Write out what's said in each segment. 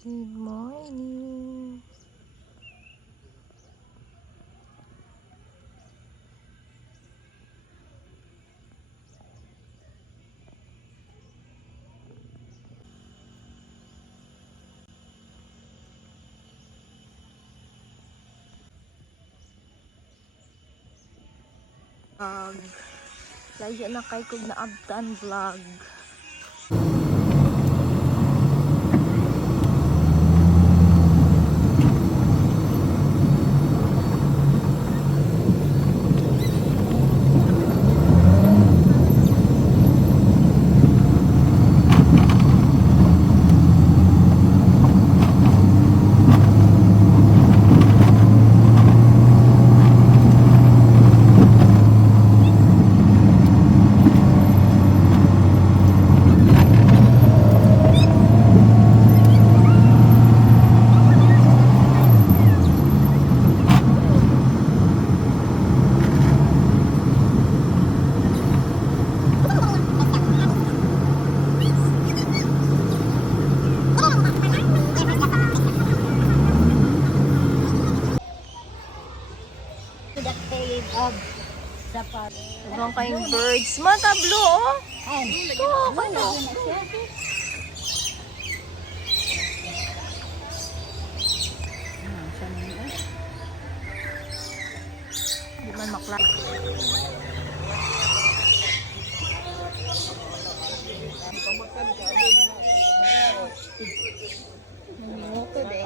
Good morning. Layo na kay kog na abtan vlog. Ibang kayong birds. Matablo, oh. Ito, ano? Hindi man makla. Nanginguto din.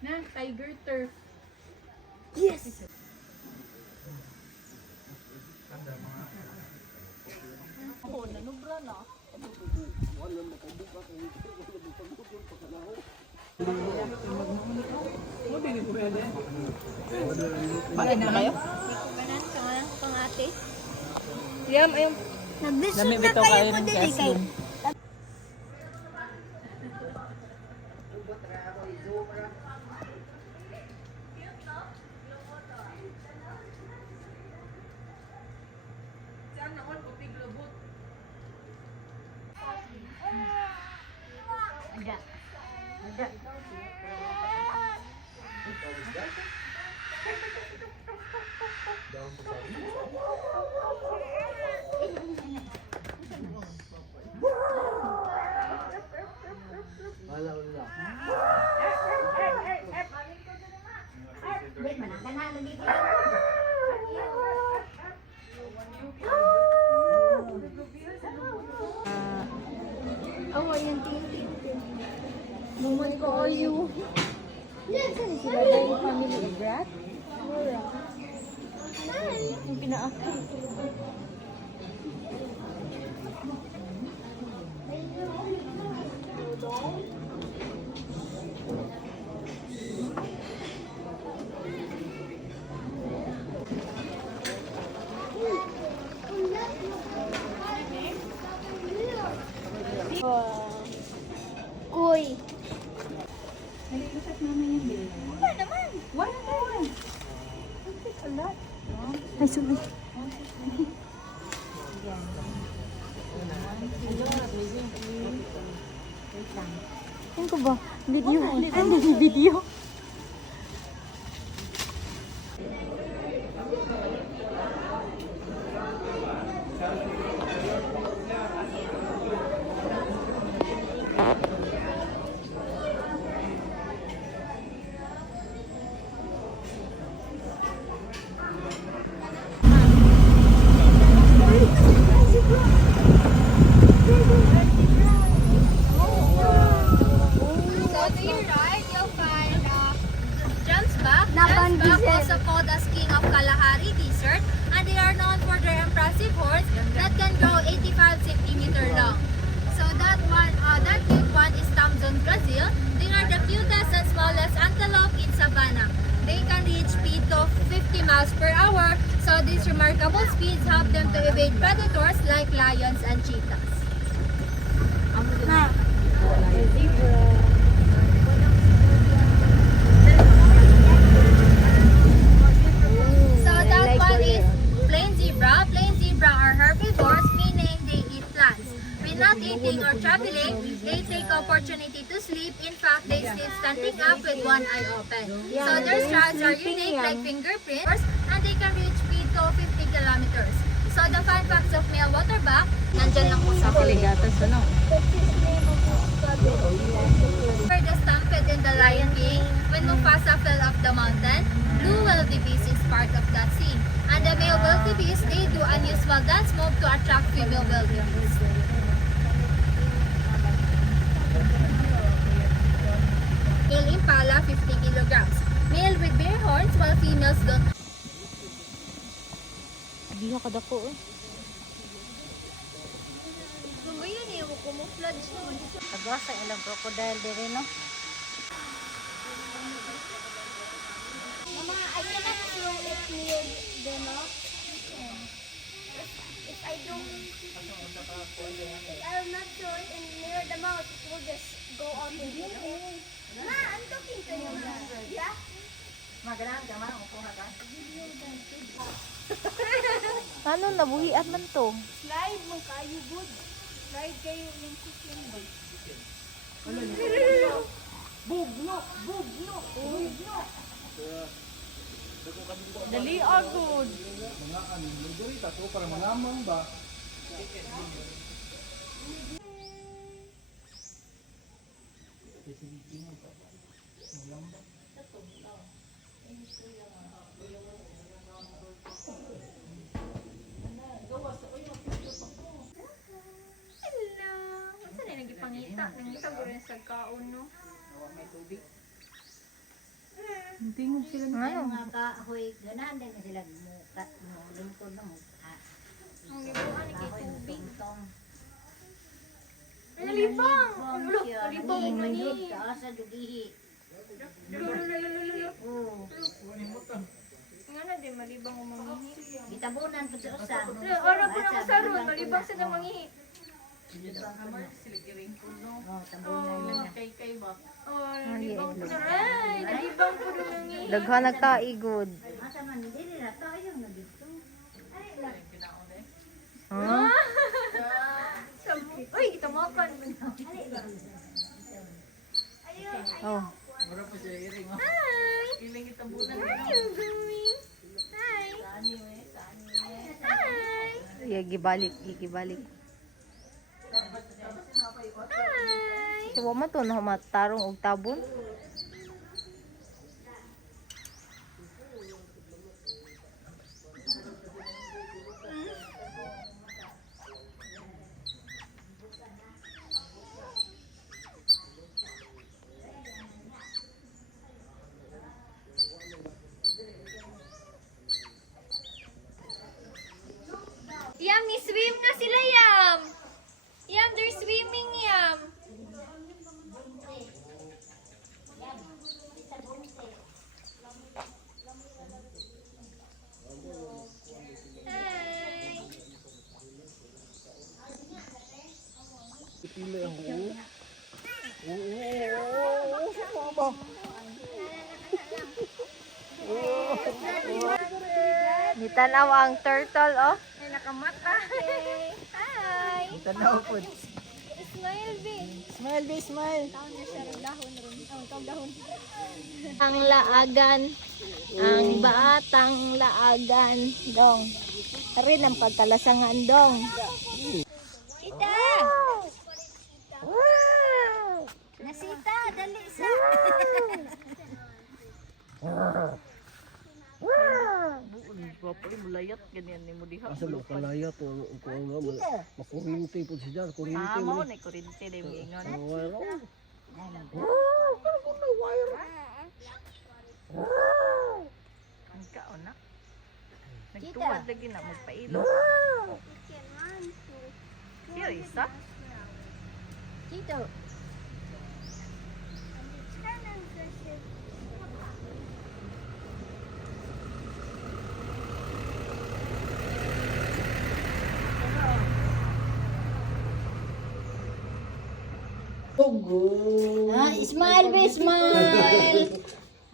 Na, tiger turf. Yes! Oh, nanubra na. Bakit na kayo? Kanan sa mga pangate. Yam, ayun. Nabisog na kayo po din kay. Oh, ayan, tingin. Naman ko all you. Saan sila ba yung family brat? Wala. Yung pinaakit. Kuy. Nalilusat namin yung bill. Wala naman. Wala naman. Ay, sorry. Ano ko ba? Video. Ano video? right, you'll find Jamsbak. Napan Jamsbak, Desert. also called as King of Kalahari Desert, and they are known for their impressive horns that can grow 85 centimeter long. So that cute one is Tamzon, Brazil. They are the cutest and smallest antelope in savanna. They can reach speed of 50 miles per hour, so these remarkable speeds help them to evade predators like lions and cheetahs. So that one is plain zebra. Plain zebra are herbivores, meaning they eat plants. When not eating or traveling, they take opportunity to sleep. In fact, they sleep standing up with one eye open. So their strides are unique like fingerprints, and they can reach speed to 50 kilometers. So the fun facts of male waterback, nandyan lang po sa huli. For the stampede in the Lion King, when Mufasa fell off the mountain, blue wildebeest is part of that scene. And the male wildebeest, they do unusual dance move to attract female wildebeest. Male impala, 50 kilograms. Male with bare horns, while females don't. Diha kadako eh. Ngayon eh, kumuflage naman. Agwa sa ilang crocodile dire no. Mama, I cannot throw it near the mouth. If I don't, I will not throw it near the mouth. It will just go out in the air. Ma, I'm talking to you. Yeah? Ano nabuhian man to? Slide mo kayo, good. Slide kayo yung cooking boy. Dali agud. Hello. Saan na nagipangita? Nangita ko rin sa kaon, no? Tingog sila na. Ano? Mga kahoy, ganahan din na sila mukat mo, lungkod na mukha. Ang libuan ni kay Kahoy mo tubig. tungtong. Ay, nalibang! Ang Ulo, siya, nalibang mo nanginginig ni. ka sa dugihi. Lulululululu. Oo. Nga na din, malibang o mangihi. Gitabunan po sa usa. Ora po na masaron, malibang sa nang mangihi. Oh, tabunan nila. Oh, nalibang po na. Ay, nalibang po na mangihi. Daghan nagkaigod. Asa man, dili na tayo na dito. Ha? Uy, itamakan mo na. Oh. Hi! Hi, Ugumi. Hi! Hi! Gibalik. Hi! Si wa man to na matarong og tabon. Yam, ni-swim na sila, Yam! Yam, they're swimming, Yam! Hi! Nitanaw ang turtle oh. Ay, nakamata! Hi! Tanaw po. Smile, babe! Smile, be smile. Taon na siya rin dahon rin. Oh, ikaw dahon. Ang laagan, ang baatang laagan, dong. Rin ang pagkalasangan, dong. Sita! Nasita, dali sa! Mulayat ganyan ni mo diha. Asa mo kalaya to ko nga makurinti po siya, kurinti mo. Ni kurinte din mo ingon. Wala. lagi na magpailo. Serious, ha? Dito. Ah, smile, be, smile.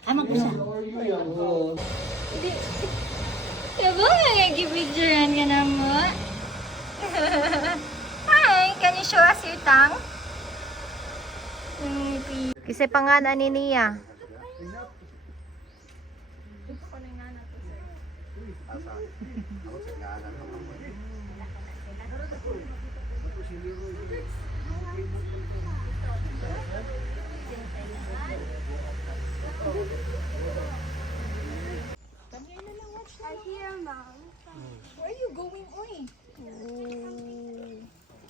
Amak ko na. Diba, nag-picturean ka na mo? Hi, can you show us your tongue? Kasi pangalan ni Nia. Where are you going, oy?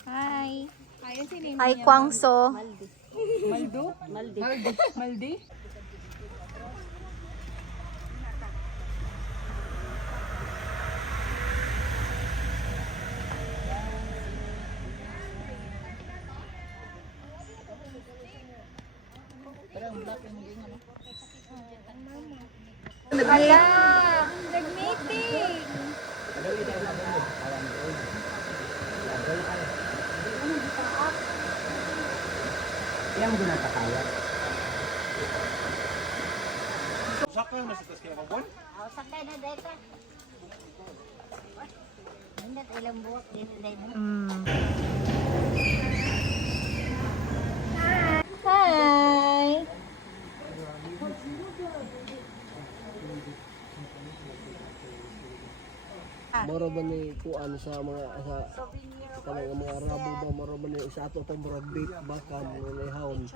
Hi. Ayun si Name. Hi, Kwangso. Maldo? Maldi. Maldi? Ala, nag-meeting. Yang guna kaya. Oh, sakay na dito. Hindi, ilang buwak dito dito. Hi. Moro ba ni kuan sa mga kanang mga rabo ba moro ba ni sa ato tong murag bait bakan ni haon.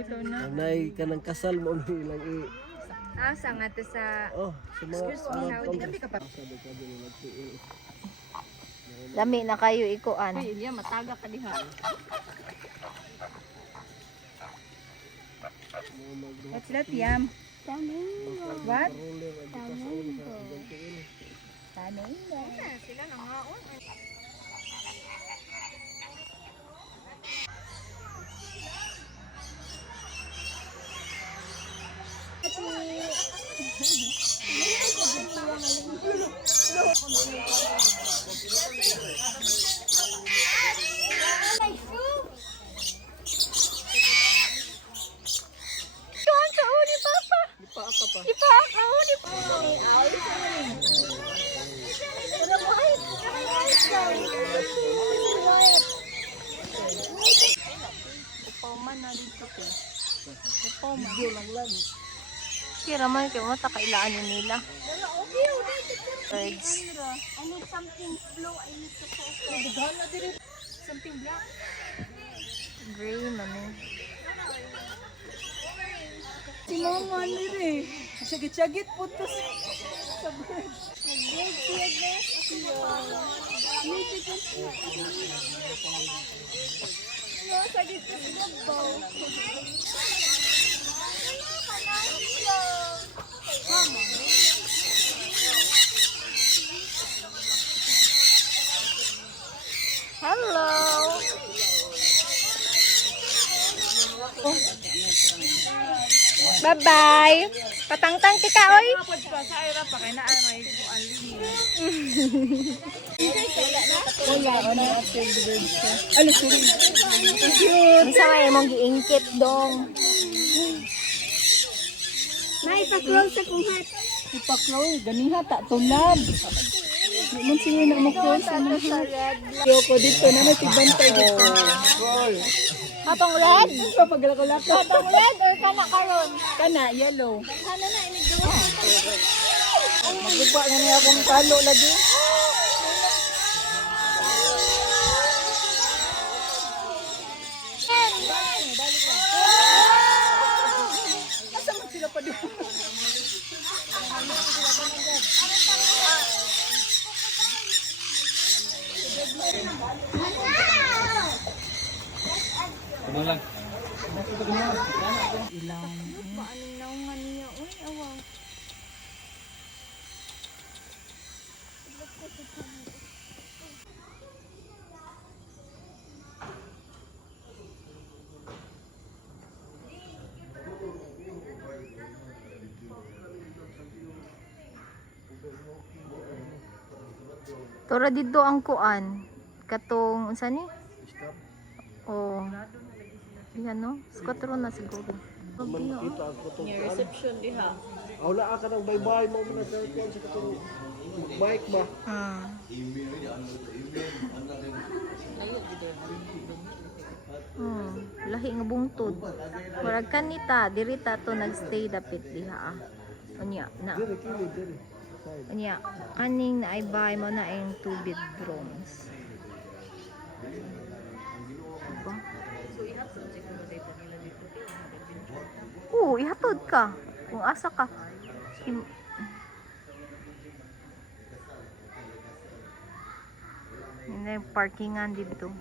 Ito na. Nay kanang kasal mo ni ilang Sa nga to sa... sa mga Hindi ka pa. Lami na kayo ikuan. Ay, Ilya, mataga ka diha. What's that, Yam? What? Sila na nga. Kira man kayo mo takailaan nila. Birds. I need something blue. I need to Something black. Gray man eh. Si Mama nire. Sagit-sagit po to sa bird. Hello. Bye-bye. Patangtang tika oy. Kapag pa sa Ira pa kay na may alin. Isa may mong giingkit dong. Naipa-close sa kuhat. Ipaklaw, ganiha ta tulad. Naman siya na mag-close na. Yoko dito na may tigbantay dito. Habang red? Papagalak-galak. Habang red or kana karon? Kana, yellow. Sana na inigdawa. Magbuba na niya akong talo lagi. Asa man sila pa doon? Tora dito ang kuan. Katong unsa ni? Oh. Diyan no. Skotro na siguro. Man makita ang kutong Yung kuan. reception diha. Wala ka ng bye-bye mo muna sa kuan sa katong bike ba? Ah. Lahi nga bungtod. Murag kanita dirita to nagstay dapit diha. Unya na. Dire kini dire. Side. Unya kaning na ay bahay mo na ang 2 bedrooms. Diba? Oo, ihatod ka. Kung asa ka. Yun na yung parkingan dito.